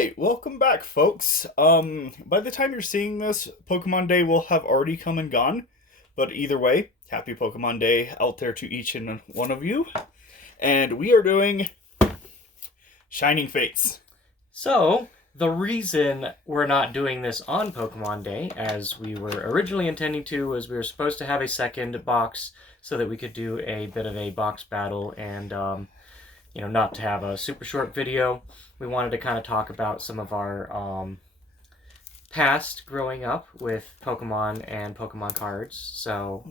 Alright, welcome back, folks. By the time you're seeing this, Pokemon Day will have already come and gone. But either way, happy Pokemon Day out there to each and one of you. And we are doing Shining Fates. So, the reason we're not doing this on Pokemon Day, as we were originally intending to, was we were supposed to have a second box so that we could do a bit of a box battle and, not to have a super short video. We wanted to kind of talk about some of our past growing up with Pokemon and Pokemon cards. So,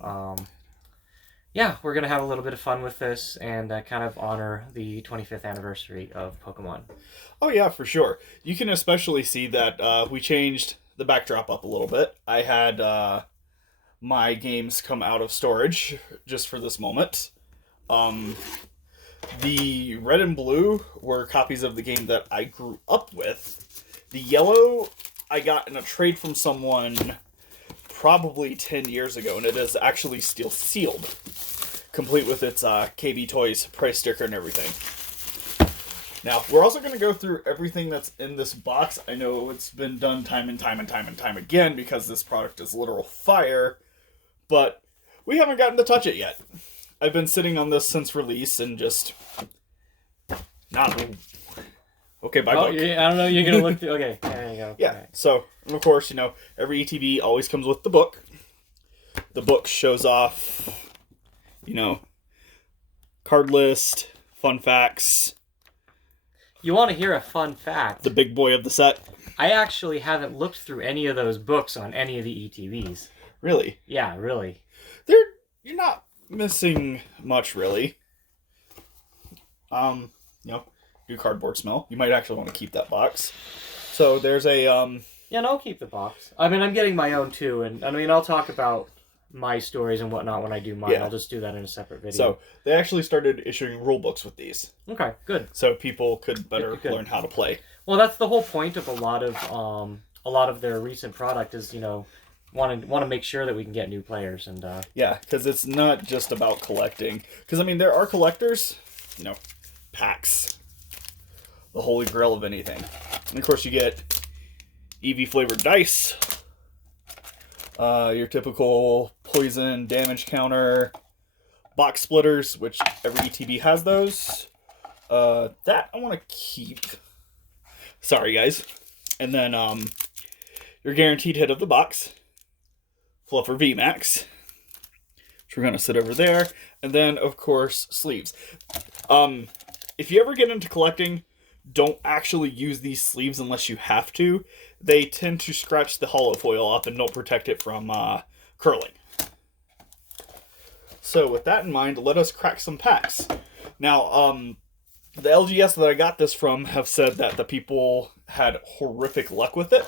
we're going to have a little bit of fun with this and kind of honor the 25th anniversary of Pokemon. Oh yeah, for sure. You can especially see that we changed the backdrop up a little bit. I had my games come out of storage just for this moment. The red and blue were copies of the game that I grew up with. The yellow I got in a trade from someone probably 10 years ago, and it is actually still sealed, complete with its KB Toys price sticker and everything. Now, we're also going to go through everything that's in this box. I know it's been done time and time again because this product is literal fire, but we haven't gotten to touch it yet. I've been sitting on this since release and just not. Okay, bye. Oh, yeah, I don't know. You're gonna look through. Okay, there you go. Yeah. Okay. So, and of course, every ETB always comes with the book. The book shows off, card list, fun facts. You want to hear a fun fact? The big boy of the set. I actually haven't looked through any of those books on any of the ETBs. Really? Yeah, really. You're not missing much, really. Do cardboard smell. You might actually want to keep that box. So there's a Yeah, no, I'll keep the box. I mean, I'm getting my own too, and I'll talk about my stories and whatnot when I do mine. Yeah. I'll just do that in a separate video. So they actually started issuing rule books with these. Okay, good. So people could better learn how to play. Well, that's the whole point of a lot of their recent product is want to make sure that we can get new players and yeah, because it's not just about collecting. Because there are collectors, packs, the holy grail of anything. And of course, you get EV flavored dice, your typical poison damage counter, box splitters, which every ETB has those. That I want to keep. Sorry, guys. And then your guaranteed hit of the box. Fluffer VMAX, which we're going to sit over there. And then, of course, sleeves. If you ever get into collecting, don't actually use these sleeves unless you have to. They tend to scratch the hollow foil up and don't protect it from curling. So with that in mind, let us crack some packs. Now, the LGS that I got this from have said that the people had horrific luck with it.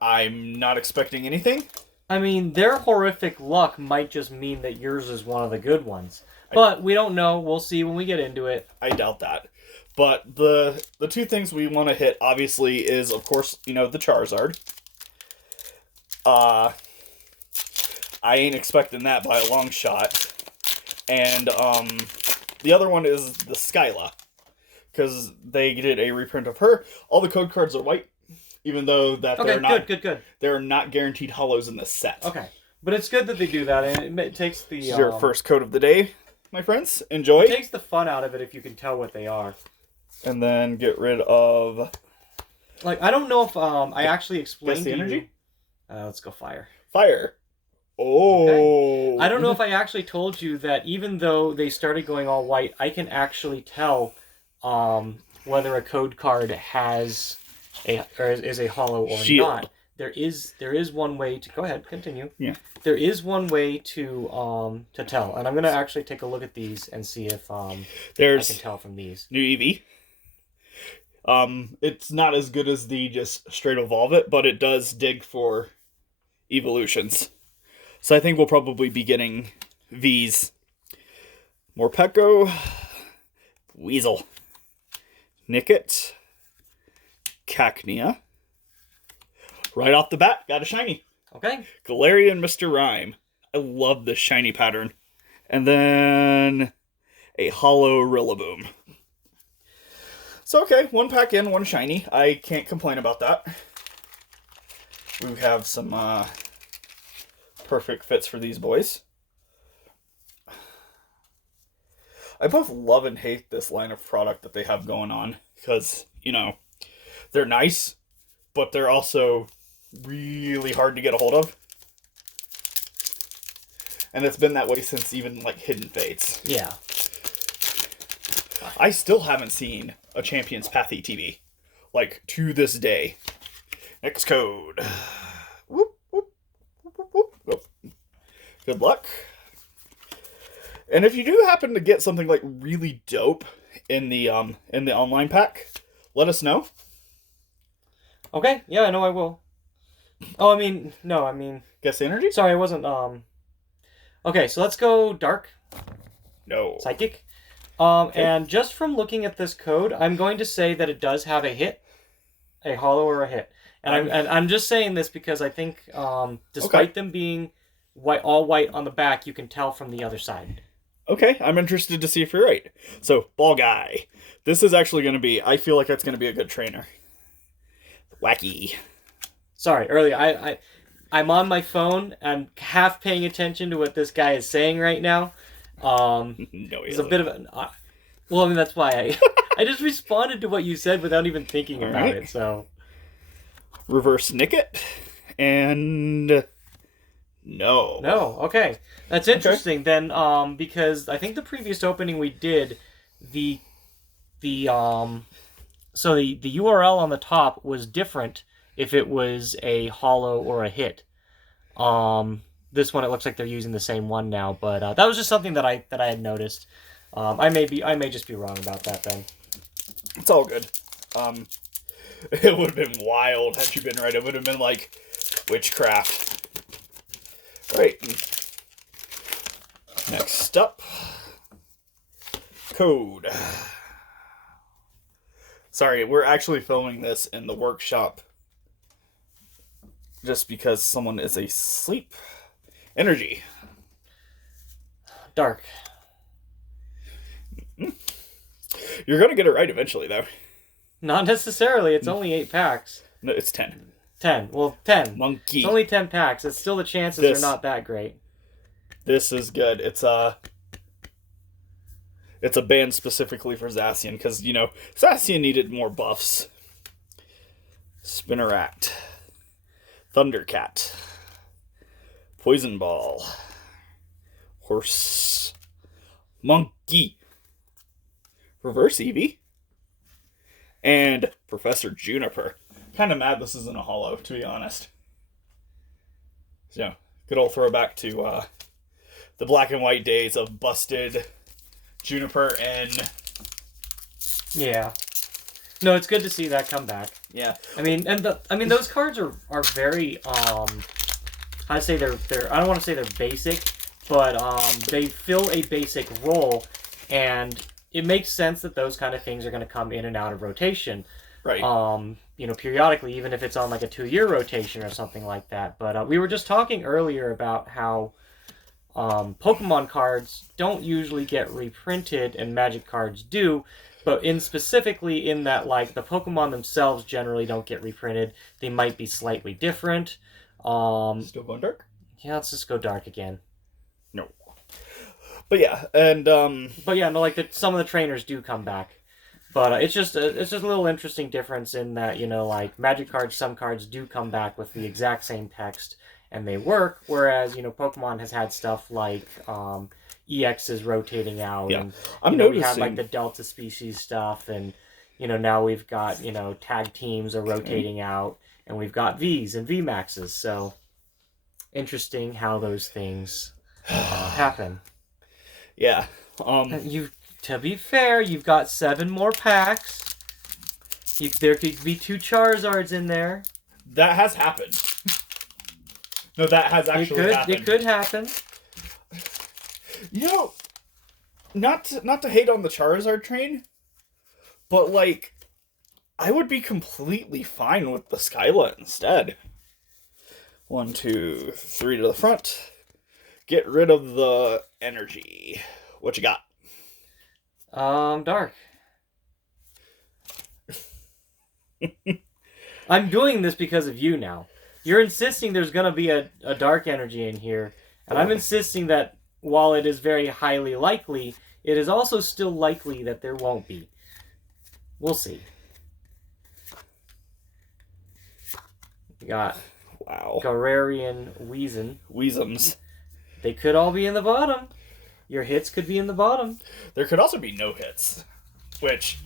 I'm not expecting anything. Their horrific luck might just mean that yours is one of the good ones. But we don't know. We'll see when we get into it. I doubt that. But the two things we want to hit, obviously, is, of course, the Charizard. I ain't expecting that by a long shot. And the other one is the Skyla. Because they did a reprint of her. All the code cards are white. Even though that they're not guaranteed hollows in this set. Okay, but it's good that they do that, and it takes the... This is your first code of the day, my friends. Enjoy. It takes the fun out of it if you can tell what they are. And then get rid of... I don't know if I actually explained the energy? Let's go fire. Fire. Oh. Okay. I don't know if I actually told you that even though they started going all white, I can actually tell whether a code card has... is a hollow or Shield. not. There is one way to go ahead, continue. Yeah. There is one way to tell, and I'm gonna actually take a look at these and see if I can tell from these. New EV. It's not as good as the just straight evolve it, but it does dig for evolutions. So I think we'll probably be getting V's. Morpeko, Weasel, Nickit, Cacnea. Right off the bat, got a shiny. Okay. Galarian Mr. Rhyme. I love this shiny pattern. And then a hollow Rillaboom. So, okay, one pack in, one shiny. I can't complain about that. We have some perfect fits for these boys. I both love and hate this line of product that they have going on because, you know, they're nice, but they're also really hard to get a hold of. And it's been that way since even, like, Hidden Fates. Yeah. I still haven't seen a Champion's Path ETB. Like, to this day. Next code. Whoop, whoop, whoop, whoop, whoop. Good luck. And if you do happen to get something, like, really dope in the online pack, let us know. Okay, yeah, I know I will. Oh, I mean... Guess the energy? Sorry, I wasn't, Okay, so let's go Dark. No. Psychic. Okay. And just from looking at this code, I'm going to say that it does have a hit. A hollow or a hit. And I'm just saying this because I think, despite them being all white on the back, you can tell from the other side. Okay, I'm interested to see if you're right. So, Ball Guy. This is actually going to be, I feel like that's going to be a good trainer. Wacky. Sorry, earlier, I'm on my phone. I'm half paying attention to what this guy is saying right now. No, It's a bit of an... well, I mean, that's why I just responded to what you said without even thinking about it, so... Reverse Nicket. And... No. No, okay. That's interesting then, because I think the previous opening we did, the URL on the top was different if it was a hollow or a hit. This one it looks like they're using the same one now, but that was just something that I had noticed. I may just be wrong about that then. It's all good. It would have been wild had you been right. It would have been like witchcraft. Right. Next up, code. Sorry, we're actually filming this in the workshop just because someone is asleep. Energy. Dark. You're going to get it right eventually, though. Not necessarily. It's only 8 packs. No, it's 10. 10. Well, 10. Monkey. It's only 10 packs. It's still the chances are not that great. This is good. It's a band specifically for Zacian because, you know, Zacian needed more buffs. Spinnerat. Thundercat. Poison Ball. Horse. Monkey. Reverse Eevee. And Professor Juniper. Kind of mad this isn't a holo, to be honest. So, good old throwback to the black and white days of busted Juniper and... Yeah. No, it's good to see that come back. Yeah. I mean, those cards are very I'd say they're I don't want to say they're basic, but they fill a basic role, and it makes sense that those kind of things are going to come in and out of rotation. Right. You know, periodically, even if it's on like a 2-year rotation or something like that. But we were just talking earlier about how Pokemon cards don't usually get reprinted and Magic cards do. But specifically in that, like, the Pokemon themselves generally don't get reprinted. They might be slightly different. Still going dark? Yeah, let's just go dark again. No. But yeah, and But yeah, no, like some of the trainers do come back. But it's just a little interesting difference in that, you know, like Magic cards, some cards do come back with the exact same text and they work, whereas, you know, Pokemon has had stuff like EX is rotating out, yeah. and I'm noticing... we noticing... had like the Delta species stuff, and you know, now we've got, you know, tag teams are rotating out, and we've got Vs and VMAXs, so interesting how those things happen. Yeah. To be fair, you've got 7 more packs. There could be 2 Charizards in there. That has happened. No, that has actually happened. It could happen. You know, not to hate on the Charizard train, but, like, I would be completely fine with the Skyla instead. 1, 2, 3 to the front. Get rid of the energy. What you got? Dark. I'm doing this because of you now. You're insisting there's going to be a dark energy in here, and I'm insisting that while it is very highly likely, it is also still likely that there won't be. We'll see. We got Gararian Weezums. They could all be in the bottom. Your hits could be in the bottom. There could also be no hits, which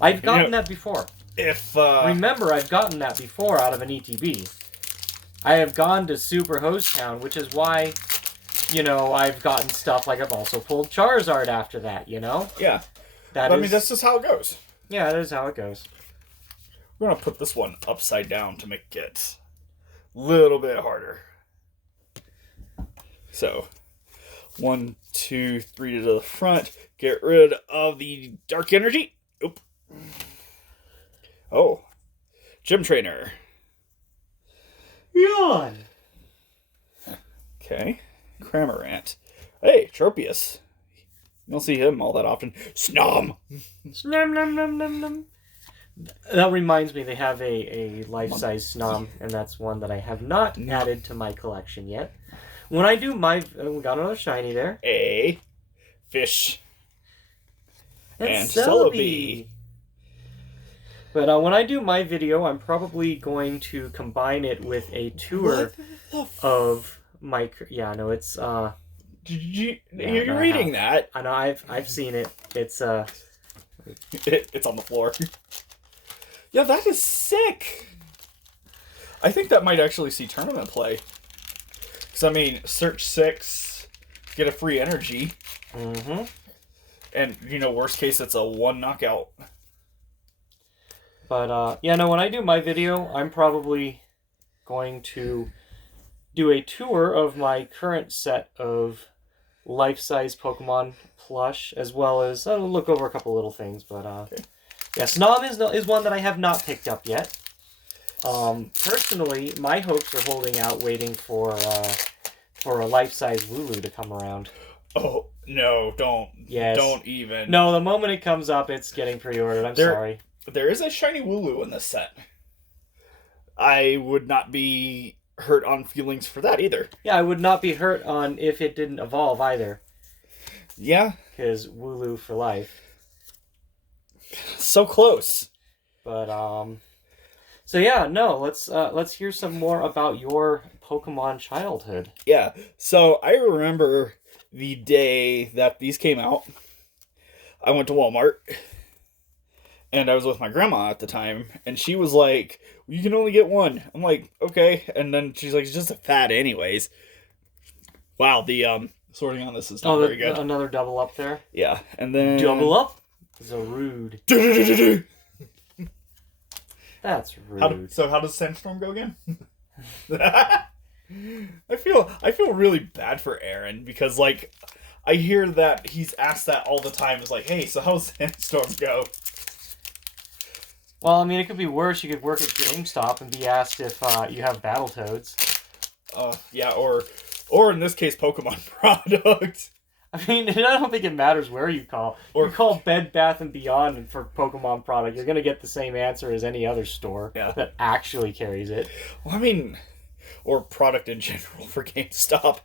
I've gotten that before. Remember, I've gotten that before out of an ETB. I have gone to Super Host Town, which is why, I've gotten stuff like I've also pulled Charizard after that, Yeah. That's just how it goes. Yeah, that is how it goes. We're going to put this one upside down to make it a little bit harder. So, 1, 2, 3 to the front. Get rid of the dark energy. Oop. Oh. Gym Trainer. Yawn. Okay. Cramorant. Hey, Tropius. You don't see him all that often. Snom! Snom, nom, nom, nom, nom. That reminds me, they have a life-size Snom, and that's one that I have not added to my collection yet. When I do my... we got another shiny there. A fish. And Celebi. But when I do my video, I'm probably going to combine it with a tour of my... Yeah, no, it's... You're reading that? I know, I've seen it. It's it's on the floor. Yeah, that is sick. I think that might actually see tournament play. Because, search 6, get a free energy. Mm-hmm. And, worst case, it's a 1 knockout. But, when I do my video, I'm probably going to do a tour of my current set of life-size Pokemon plush, as well as I'll look over a couple little things. But okay. Yeah, Snom is one that I have not picked up yet. Personally, my hopes are holding out, waiting for a life-size Wooloo to come around. Oh no! Don't. Yes. Don't even. No, the moment it comes up, it's getting pre-ordered. I'm sorry. There is a shiny Wooloo in this set. I would not be hurt on feelings for that either. Yeah, I would not be hurt on if it didn't evolve either. Yeah. Because Wooloo for life. So close. But so yeah, no, let's hear some more about your Pokemon childhood. Yeah. So I remember the day that these came out. I went to Walmart. And I was with my grandma at the time, and she was like, "You can only get one." I'm like, "Okay." And then she's like, "It's just a fad anyways." Wow, the sorting on this is not very good. Another double up there. Yeah, and then double up? Zarude. That's rude. How does Sandstorm go again? I feel really bad for Aaron because I hear that he's asked that all the time. It's like, "Hey, so how's Sandstorm go?" Well, it could be worse. You could work at GameStop and be asked if you have Battletoads. Yeah, or in this case, Pokemon product. I don't think it matters where you call. Or you call Bed Bath & Beyond for Pokemon product, you're going to get the same answer as any other store that actually carries it. Well, or product in general for GameStop.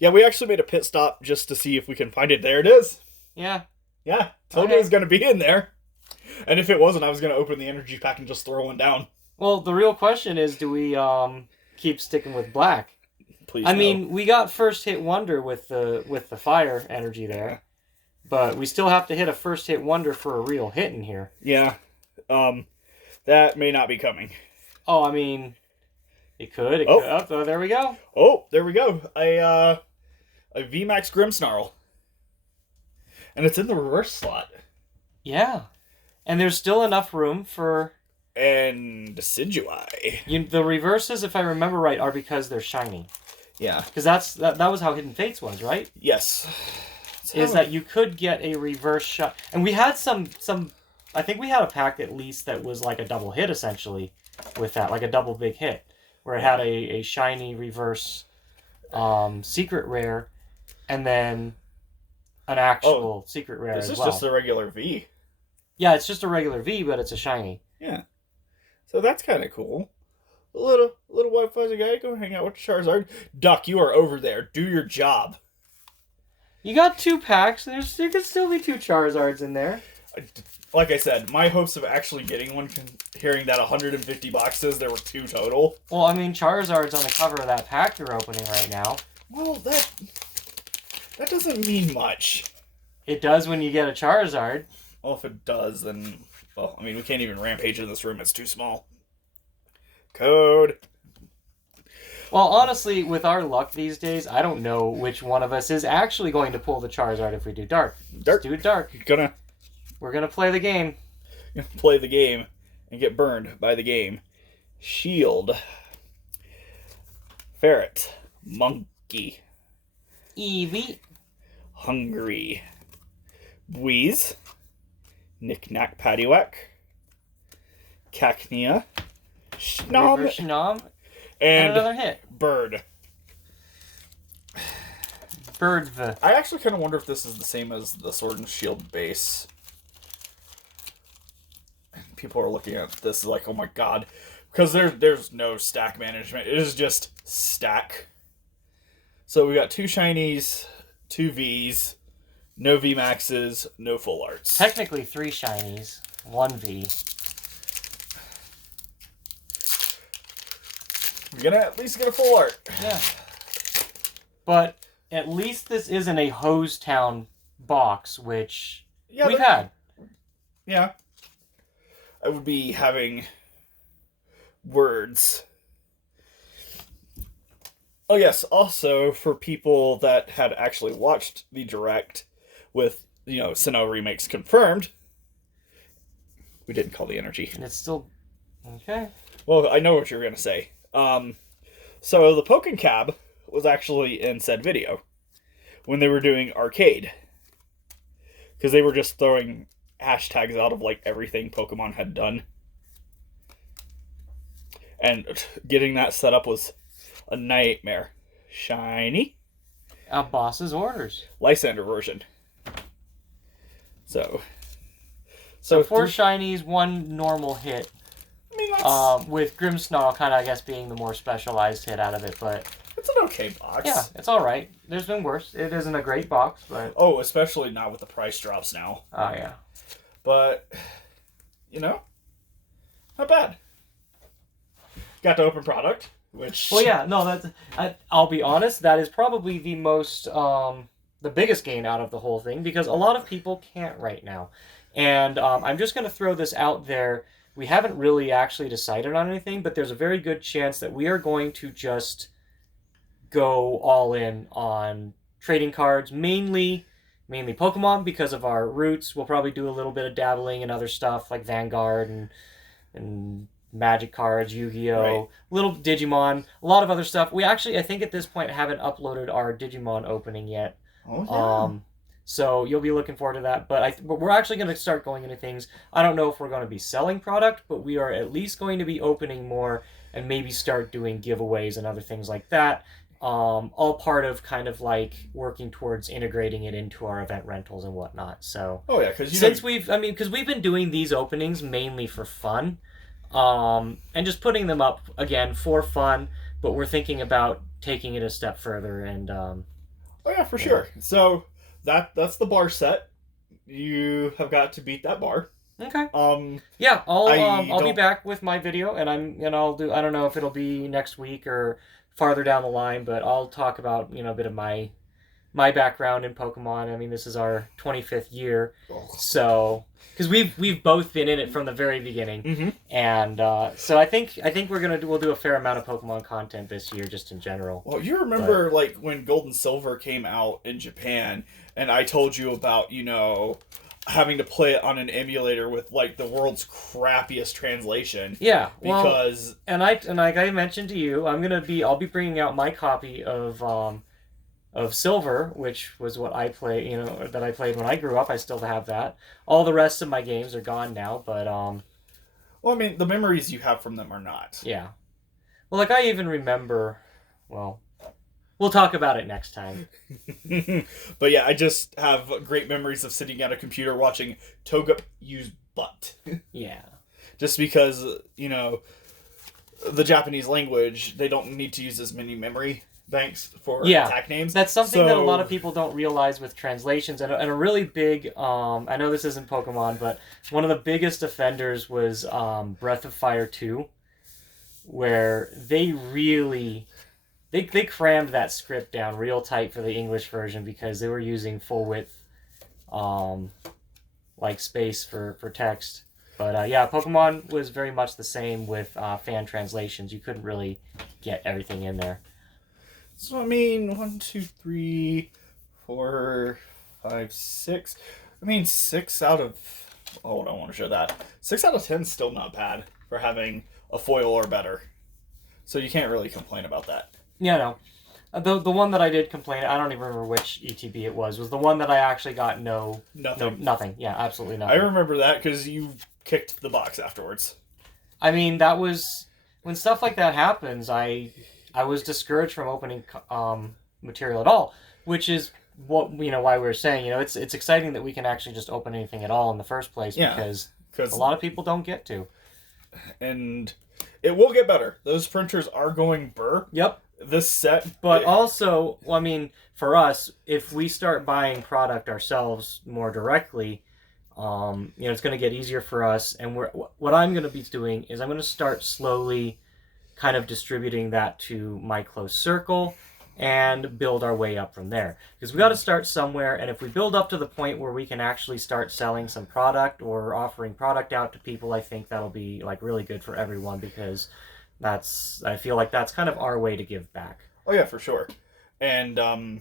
Yeah, we actually made a pit stop just to see if we can find it. There it is. Yeah. Yeah, told you it was going to be in there. And if it wasn't, I was going to open the energy pack and just throw one down. Well, the real question is, do we keep sticking with black? Please. We got first hit wonder with the fire energy there, but we still have to hit a first hit wonder for a real hit in here. Yeah, that may not be coming. Oh, it could. Oh, there we go. Oh, there we go. A VMAX Grimmsnarl, and it's in the reverse slot. Yeah, and there's still enough room for. And Decidueye. The reverses, if I remember right, are because they're shiny. Yeah. Because that was how Hidden Fates was, right? Yes. That you could get a reverse shot. And we had some I think we had a pack at least that was like a double hit, essentially, with that. Like a double big hit. Where it had a shiny reverse secret rare, and then an actual secret rare as well. This is just a regular V. Yeah, it's just a regular V, but it's a shiny. Yeah. So that's kind of cool. A little white fuzzy guy, go hang out with Charizard. Duck, you are over there. Do your job. You got 2 packs. There could still be 2 Charizards in there. Like I said, my hopes of actually getting one, hearing that 150 boxes, there were 2 total. Well, I mean, Charizard's on the cover of that pack you're opening right now. Well, that doesn't mean much. It does when you get a Charizard. Well, if it does, then... Well, I mean, we can't even rampage in this room. It's too small. Code. Well, honestly, with our luck these days, I don't know which one of us is actually going to pull the Charizard if we do Dark. Dark. Let's do it Dark. We're gonna play the game. Play the game and get burned by the game. Shield. Ferret. Monkey. Eevee. Hungry. Breeze. Knick-knack paddywhack. Cacnea. Schnom. River Schnom. And another hit. Bird. Birdv. I actually kind of wonder if this is the same as the Sword and Shield base. People are looking at this like, oh my god. Because there's no stack management. It is just stack. So we got 2 shinies, 2 Vs, no VMAXs, no full arts. Technically 3 shinies, 1 V. You're gonna at least get a full art. Yeah. But at least this isn't a Hose Town box, which we've had. Yeah. I would be having words. Oh yes, also for people that had actually watched the direct with, Sinnoh remakes confirmed, we didn't call the energy. And it's still... Okay. Well, I know what you're going to say. So the Pokécab was actually in said video when they were doing arcade. Because they were just throwing hashtags out of like everything Pokemon had done. And getting that set up was a nightmare. Shiny. A boss's orders. Lysander version. So 4 shinies, 1 normal hit. I mean, that's... with Grimmsnarl kind of, I guess, being the more specialized hit out of it, but... It's an okay box. Yeah, it's alright. There's been worse. It isn't a great box, but... Oh, especially not with the price drops now. Oh, yeah. But, not bad. Got the open product, which... Well, yeah, no, I'll be honest, that is probably the most, the biggest gain out of the whole thing, because a lot of people can't right now. And I'm just going to throw this out there. We haven't really actually decided on anything, but there's a very good chance that we are going to just go all in on trading cards, mainly Pokemon because of our roots. We'll probably do a little bit of dabbling in other stuff like Vanguard and Magic cards, Yu-Gi-Oh, right. Little Digimon, a lot of other stuff. We actually, I think at this point, haven't uploaded our Digimon opening yet. Oh, yeah. So you'll be looking forward to that. But we're actually going to start going into things. I don't know if we're going to be selling product, but we are at least going to be opening more and maybe start doing giveaways and other things like that. All part of kind of like working towards integrating it into our event rentals and whatnot. So oh yeah, because we've been doing these openings mainly for fun, and just putting them up again for fun. But we're thinking about taking it a step further and. Oh yeah, for sure. So. That's the bar set. You have got to beat that bar. Okay. Yeah, I'll be back with my video, and I'll do. I don't know if it'll be next week or farther down the line, but I'll talk about a bit of my background in Pokemon. I mean, this is our 25th year, so because we've both been in it from the very beginning, mm-hmm. and so I think we'll do a fair amount of Pokemon content this year, just in general. Well, you remember like when Gold and Silver came out in Japan, and I told you about having to play it on an emulator with like the world's crappiest translation. Yeah, because and like I mentioned to you, I'll be bringing out my copy of Silver, which was what I play, that I played when I grew up. I still have that. All the rest of my games are gone now, but well, I mean, the memories you have from them are not. Yeah. Well, like I even remember. Well, we'll talk about it next time. But yeah, I just have great memories of sitting at a computer watching Togepi use butt. Yeah. just because, you know, the Japanese language, they don't need to use as many memory banks for attack names. That's something that a lot of people don't realize with translations. And a really big, I know this isn't Pokemon, but one of the biggest offenders was Breath of Fire 2, where they really... They crammed that script down real tight for the English version because they were using full width like space for text. But yeah, Pokemon was very much the same with fan translations. You couldn't really get everything in there. So I mean, 1, 2, 3, 4, 5, 6. I mean, 6 out of... Oh, I don't want to show that. 6 out of 10 is still not bad for having a foil or better. So you can't really complain about that. Yeah, no. The one that I did complain, I don't even remember which ETB it was the one that I actually got nothing. Yeah, absolutely nothing. I remember that because you kicked the box afterwards. I mean, that was... When stuff like that happens, I was discouraged from opening material at all, which is what why we were saying, it's exciting that we can actually just open anything at all in the first place, because a lot of people don't get to. And it will get better. Those printers are going burr. Yep. This set, but also, I mean, for us, if we start buying product ourselves more directly, it's going to get easier for us. And what I'm going to be doing is I'm going to start slowly kind of distributing that to my close circle and build our way up from there. Because we got to start somewhere, and if we build up to the point where we can actually start selling some product or offering product out to people, I think that'll be like really good for everyone, because I feel like that's kind of our way to give back. Oh yeah, for sure. And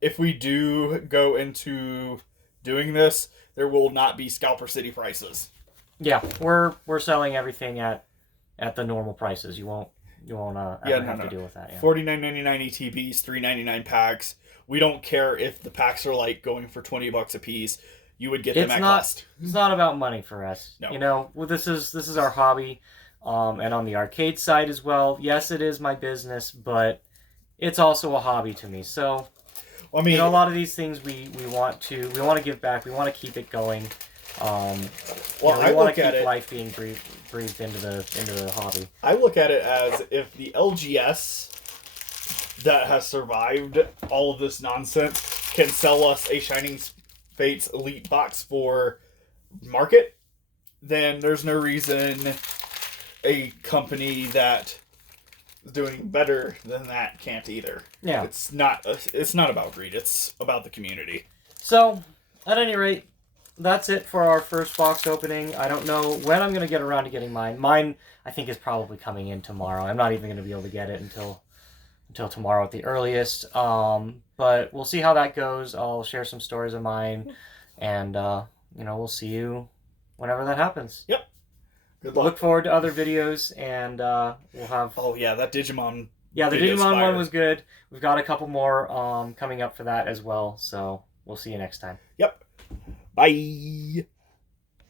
if we do go into doing this, there will not be Scalper City prices. Yeah, we're selling everything at the normal prices. You won't have to deal with that. Yeah. $49.99 ETBs, $3.99 packs. We don't care if the packs are like going for $20 a piece. You would get them at cost. It's not about money for us. No. This is our hobby. And on the arcade side as well, yes, it is my business, but it's also a hobby to me. So, I mean, a lot of these things we want to give back. We want to keep it going. We want to keep life being breathed into the hobby. I look at it as if the LGS that has survived all of this nonsense can sell us a Shining Fates Elite box for market, then there's no reason a company that is doing better than that can't either. Yeah. It's not about greed. It's about the community. So, at any rate, that's it for our first box opening. I don't know when I'm going to get around to getting mine. Mine, I think, is probably coming in tomorrow. I'm not even going to be able to get it until tomorrow at the earliest. But we'll see how that goes. I'll share some stories of mine, and we'll see you whenever that happens. Yep. Good luck. Look forward to other videos, and we'll have... Oh, yeah, that Digimon... Yeah, the Digimon one was good. We've got a couple more coming up for that as well, so we'll see you next time. Yep. Bye.